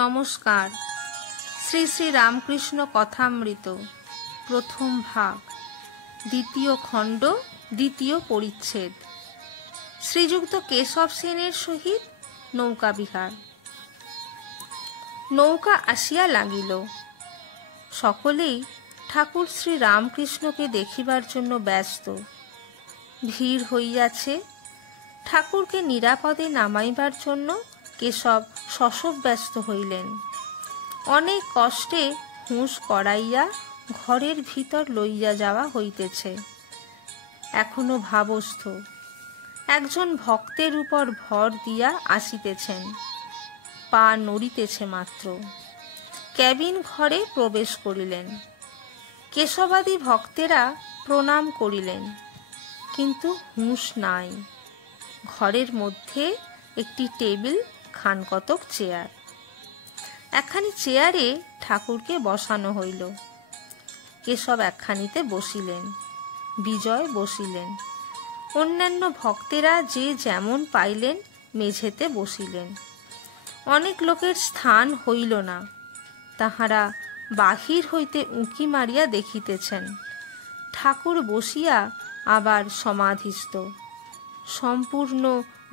নমস্কার। শ্রী শ্রী রামকৃষ্ণ কথামৃত প্রথম ভাগ, দ্বিতীয় খণ্ড, দ্বিতীয় পরিচ্ছেদ। শ্রীযুক্ত কেশব সেনের সহিত নৌকা বিহার। নৌকা আসিয়া লাগিল। সকলেই ঠাকুর শ্রী রামকৃষ্ণকে দেখিবার জন্য ব্যস্ত। ভিড় হইয়াছে। ঠাকুরকে নিরাপদে নামাইবার জন্য কেশব শশব ব্যস্ত হইলেন। অনেক কষ্টে হুঁশ করাইয়া ঘরের ভিতর লইয়া যাওয়া হইতেছে। এখনো ভাবস্থ। একজন ভক্তের উপর ভর দিয়া আসিতেছেন। পা নড়িতেছে মাত্র। ক্যাবিন ঘরে প্রবেশ করিলেন। কেশবাদী ভক্তেরা প্রণাম করিলেন, কিন্তু হুঁশ নাই। ঘরের মধ্যে একটি টেবিল, খানকতক চেয়ার। একখানি চেয়ারে ঠাকুরকে বসানো হইল। কেশব একখানিতে বসিলেন, বিজয় বসিলেন। অন্যান্য ভক্তেরা যে যেমন পাইলেন মেঝেতে বসিলেন। অনেক লোকের স্থান হইল না। তাহারা বাহির হইতে উঁকি মারিয়া দেখিতেছেন। ঠাকুর বসিয়া আবার সমাধিস্থ, সম্পূর্ণ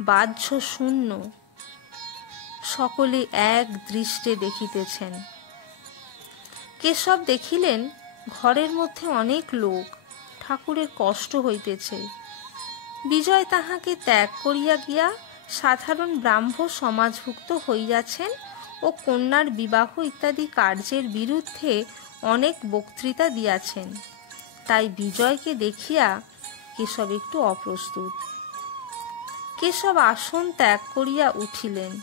বাহ্য শূন্য। সকলে এক দৃষ্টে দেখিতেছেন। কেশব দেখিলেন ঘরের মধ্যে অনেক লোক। ঠাকুরের কষ্ট হইতেছে। বিজয় তাহাকে ত্যাগ করিয়া গিয়া সাধারণ ব্রাহ্ম সমাজভুক্ত হইয়াছেন ও কন্যার বিবাহ ইত্যাদি কার্যের বিরুদ্ধে অনেক বক্তৃতা দিয়াছেন। তাই বিজয়কে দেখিয়া কেশব একটু অপ্রস্তুত। কেশব আসন ত্যাগ করিয়া উঠিলেন,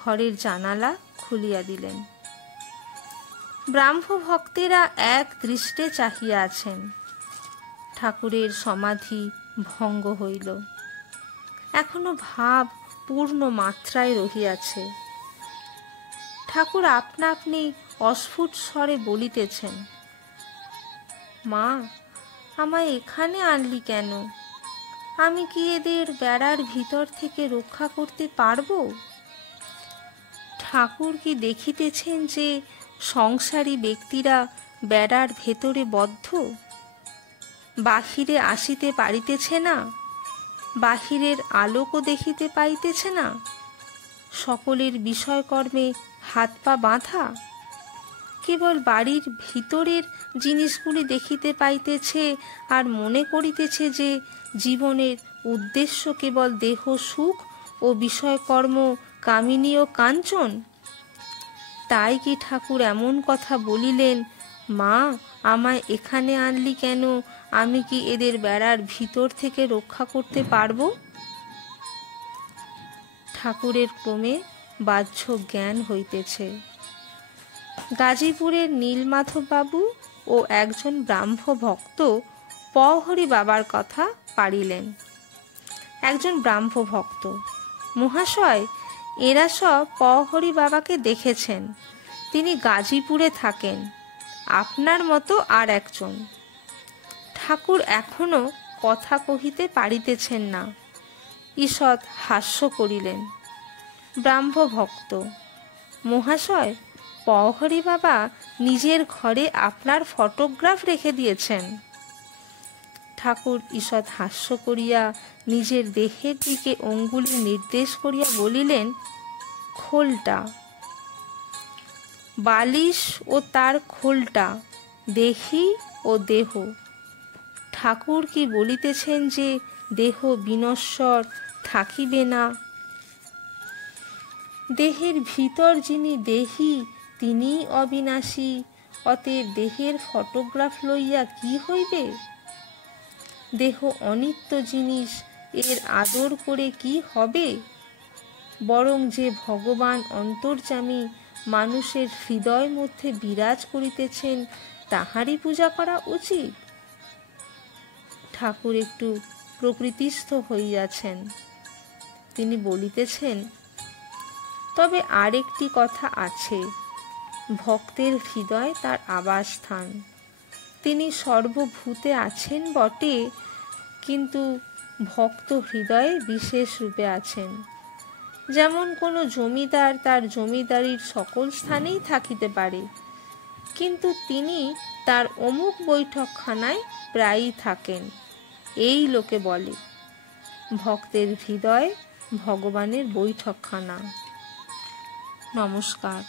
ঘরের জানালা খুলিয়া দিলেন। ব্রাহ্ম ভক্তেরা এক দৃষ্টে চাহিয়া আছেন। ঠাকুরের সমাধি ভঙ্গ হইল। এখনো ভাব পূর্ণ মাত্রায় রহিয়াছে। ঠাকুর আপনা আপনি অস্ফুট স্বরে বলিতেছেন, মা, আমায় এখানে আনলি কেন? আমি কি এদের বেড়ার ভিতর থেকে রক্ষা করতে পারব? ঠাকুর কি দেখিতেছেন যে সংসারী ব্যক্তিরা বেড়ার ভেতরে বদ্ধ? বাহিরে আসিতে পারিতেছে না, বাহিরের আলোকও দেখিতে পাইতেছে না। সকলের বিষয়কর্মে হাত পা বাঁধা। কেবল বাড়ির ভিতরের জিনিসগুলি দেখিতে পাইতেছে আর মনে করিতেছে যে জীবনের উদ্দেশ্য কেবল দেহ সুখ ও বিষয়কর্ম, কামিনী ও কাঞ্চন। তাই কি ঠাকুর এমন কথা বলিলেন, মা, আমায় এখানে আনলি কেন? আমি কি এদের বেড়ার ভিতর থেকে রক্ষা করতে পারব? ঠাকুরের ক্রমে বাহ্য জ্ঞান হইতেছে। গাজীপুরের নীলমাধব বাবু ও একজন ব্রাহ্ম ভক্ত পহরি বাবার কথা পাড়িলেন। একজন ব্রাহ্ম ভক্ত, মহাশয়, এরা সব পহরি বাবাকে দেখেছেন। তিনি গাজীপুরে থাকেন, আপনার মতো আর একজন। ঠাকুর এখনো কথা কহিতে পারিতেছেন না। ঈষৎ হাস্য করিলেন। ব্রাহ্ম ভক্ত, মহাশয়, পহরি বাবা নিজের ঘরে আপনার ফটোগ্রাফ রেখে দিয়েছেন। ঠাকুর ঈষৎ হাস্য করিয়া নিজের দেহের দিকে অঙ্গুলি নির্দেশ করিয়া বলিলেন, খোলটা। বালিশ ও তার খোলটা, দেহি ও দেহ। ঠাকুর কি বলিতেছেন যে দেহ বিনশ্বর, থাকিবে না। দেহের ভিতর যিনি দেহি তিনি অবিনাশী। অতএব দেহের ফটোগ্রাফ লইয়া কি হইবে? দেহ অনিত্য জিনিস, এর আদর করে কি হবে? বরং যে ভগবান অন্তর্যামী মানুষের হৃদয় মধ্যে বিরাজ করিতেছেন তাহারই পূজা করা উচিত। ঠাকুর একটু প্রকৃতিস্থ হইয়াছেন। তিনি বলিতেছেন, তবে আরেকটি কথা আছে। ভক্তের হৃদয় তার আবাসস্থান। তিনি সর্বভূতে আছেন বটে, কিন্তু ভক্ত হৃদয়ে বিশেষ রূপে আছেন। যেমন কোনো জমিদার তার জমিদারির সকল স্থানেই থাকিতে পারে, কিন্তু তিনি তার অমুক বৈঠকখানায় প্রায়ই থাকেন, এই লোকে বলে। ভক্তের হৃদয় ভগবানের বৈঠকখানা। নমস্কার।